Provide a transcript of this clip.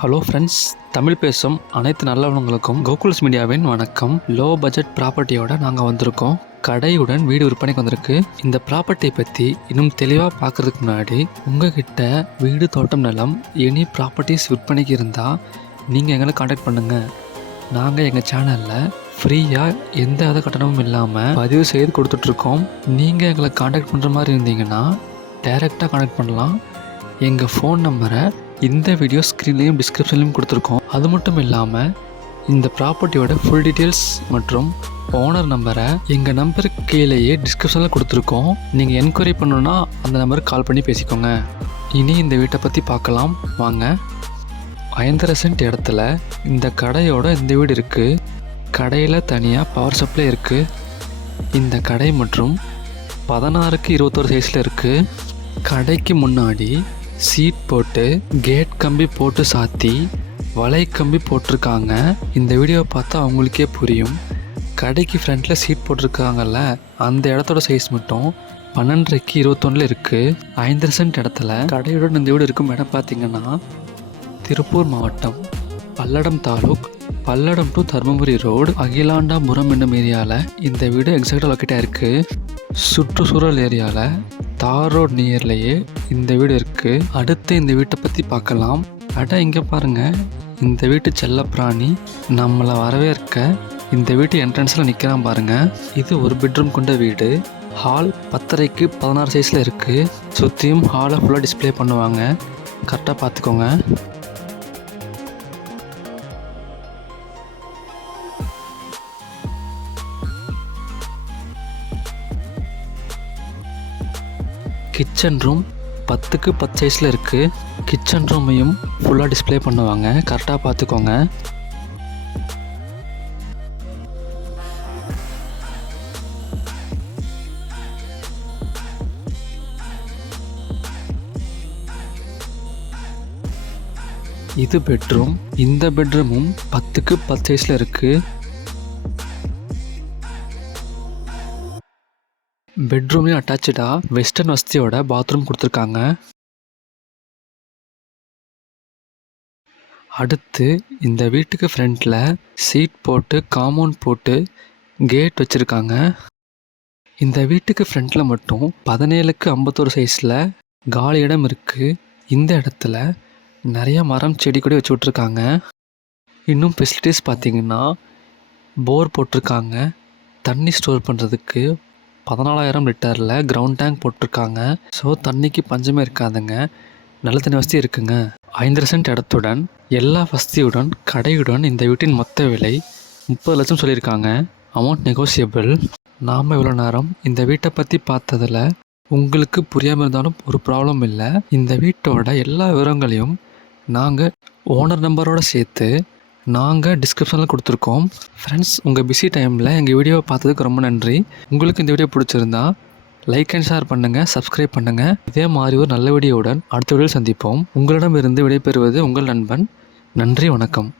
Hello friends Tamil பேசும் அனைத்து நல்லவங்களுக்கும் கோகுல்ஸ் மீடியாவின் வணக்கம். லோ பட்ஜெட் ப்ராப்பர்ட்டியோட நாங்கள் வந்திருக்கோம். கடையுடன் வீடு விற்பனைக்கு வந்திருக்கு. இந்த ப்ராப்பர்ட்டியை பற்றி இன்னும் தெளிவாக பார்க்கறதுக்கு முன்னாடி உங்ககிட்ட வீடு தோட்டம் நிலம் எனி ப்ராப்பர்ட்டிஸ் விற்பனைக்கு இருந்தால் நீங்கள் எங்களை காண்டாக்ட் பண்ணுங்கள் நாங்கள் எங்கள் சேனலில் ஃப்ரீயாக எந்த வித கட்டணமும் இல்லாமல் பதிவு செய்து கொடுத்துட்ருக்கோம். நீங்கள் எங்களை காண்டாக்ட் பண்ணுற மாதிரி இருந்தீங்கன்னா டைரெக்டாக காண்டாக்ட் பண்ணலாம். எங்கள் ஃபோன் நம்பரை இந்த வீடியோ ஸ்க்ரீன்லேயும் டிஸ்கிரிப்ஷன்லையும் கொடுத்துருக்கோம். அது மட்டும் இல்லாமல் இந்த ப்ராப்பர்ட்டியோட ஃபுல் டீட்டெயில்ஸ் மற்றும் ஓனர் நம்பரை எங்கள் நம்பருக்கு கீழேயே டிஸ்கிரிப்ஷனில் கொடுத்துருக்கோம். நீங்கள் என்கொயரி பண்ணணுன்னா அந்த நம்பருக்கு கால் பண்ணி பேசிக்கோங்க. இனி இந்த வீட்டை பற்றி பார்க்கலாம். வாங்க. ஐந்தரை சென்ட் இடத்துல இந்த கடையோட இந்த வீடு இருக்குது கடையில் தனியாக பவர் சப்ளை இருக்குது இந்த கடை மற்றும் பதினாறுக்கு இருபத்தொரு சைஸில் இருக்குது கடைக்கு முன்னாடி சீட் போட்டு கேட் கம்பி போட்டு சாத்தி வலை கம்பி போட்டிருக்காங்க. இந்த வீடியோவை பார்த்தா அவங்களுக்கே புரியும். கடைக்கு ஃப்ரண்ட்டில் சீட் போட்டிருக்காங்கல்ல அந்த இடத்தோட சைஸ் மட்டும் பன்னெண்டரைக்கு இருபத்தொன்னில் இருக்குது ஐந்து சென்ட் இடத்துல கடையோட இந்த வீடு இருக்கும் இடம் பார்த்தீங்கன்னா திருப்பூர் மாவட்டம் பல்லடம் தாலுக் பல்லடம் டு தருமபுரி ரோடு அகிலாண்டாபுரம் என்னும் ஏரியாவில் இந்த வீடு எக்ஸாக்டாக லொக்கேட்டாக இருக்குது சுற்றுச்சூழல் ஏரியாவில் தார் ரோட் நியர்லேயே இந்த வீடு இருக்குது அடுத்து இந்த வீட்டை பற்றி பார்க்கலாம். அட இங்கே பாருங்கள் இந்த வீட்டு செல்லப்பிராணி நம்மளை வரவேற்க இந்த வீட்டு என்ட்ரன்ஸில் நிற்கிறான் பாருங்கள் இது ஒரு பெட்ரூம் கொண்ட வீடு. ஹால் பத்தரைக்கு பதினாறு சைஸில் இருக்குது சுற்றியும் ஹாலை ஃபுல்லாக டிஸ்பிளே பண்ணுவாங்க. கரெக்டாக பார்த்துக்கோங்க. கிச்சன் ரூம் பத்துக்கு பத்து சைஸில் இருக்குது கிச்சன் ரூமையும் ஃபுல்லாக டிஸ்பிளே பண்ணுவாங்க. கரெக்டாக பார்த்துக்கோங்க. இது பெட்ரூம் இந்த பெட்ரூமும் பத்துக்கு பத்து சைஸில் இருக்குது பெட்ரூம்லேயும் அட்டாச்சாக வெஸ்டர்ன் வசதியோட பாத்ரூம் கொடுத்துருக்காங்க. அடுத்து இந்த வீட்டுக்கு ஃப்ரண்ட்டில் சீட் போட்டு காம்பவுண்ட் போட்டு கேட் வச்சுருக்காங்க. இந்த வீட்டுக்கு ஃப்ரண்ட்டில் மட்டும் பதினேழுக்கு ஐம்பத்தோரு சைஸில் காலி இடம் இருக்குது இந்த இடத்துல நிறைய மரம் செடி கூட வச்சு விட்ருக்காங்க இன்னும் ஃபெசிலிட்டிஸ் பார்த்தீங்கன்னா போர் போட்டிருக்காங்க. தண்ணி ஸ்டோர் பண்ணுறதுக்கு பதினாலாயிரம் லிட்டரில் கிரவுண்ட் டேங்க் போட்டிருக்காங்க. ஸோ தண்ணிக்கு பஞ்சமே இருக்காதுங்க. நல்ல தண்ணி வசதி இருக்குங்க. ஐந்து சென்ட் இடத்துடன் எல்லா வசதியுடன் கடையுடன் இந்த வீட்டின் மொத்த விலை முப்பது லட்சம் சொல்லியிருக்காங்க. அமௌண்ட் நெகோசியபிள் நாம் இவ்வளோ நேரம் இந்த வீட்டை பற்றி பார்த்ததில் உங்களுக்கு புரியாமல் இருந்தாலும் ஒரு ப்ராப்ளம் இல்லை. இந்த வீட்டோட எல்லா விவரங்களையும் நாங்கள் ஓனர் நம்பரோடு சேர்த்து நாங்கள் டிஸ்கிரிப்ஷனில் கொடுத்துருக்கோம். ஃப்ரெண்ட்ஸ் உங்கள் பிஸி டைமில் எங்கள் வீடியோவை பார்த்ததுக்கு ரொம்ப நன்றி. உங்களுக்கு இந்த வீடியோ பிடிச்சிருந்தா லைக் அண்ட் ஷேர் பண்ணுங்கள் சப்ஸ்கிரைப் பண்ணுங்கள் இதே மாதிரி ஒரு நல்ல வீடியோவுடன் அடுத்த வீடியோ சந்திப்போம். உங்களிடமிருந்து விடைபெறுவது உங்கள் நண்பன். நன்றி வணக்கம்.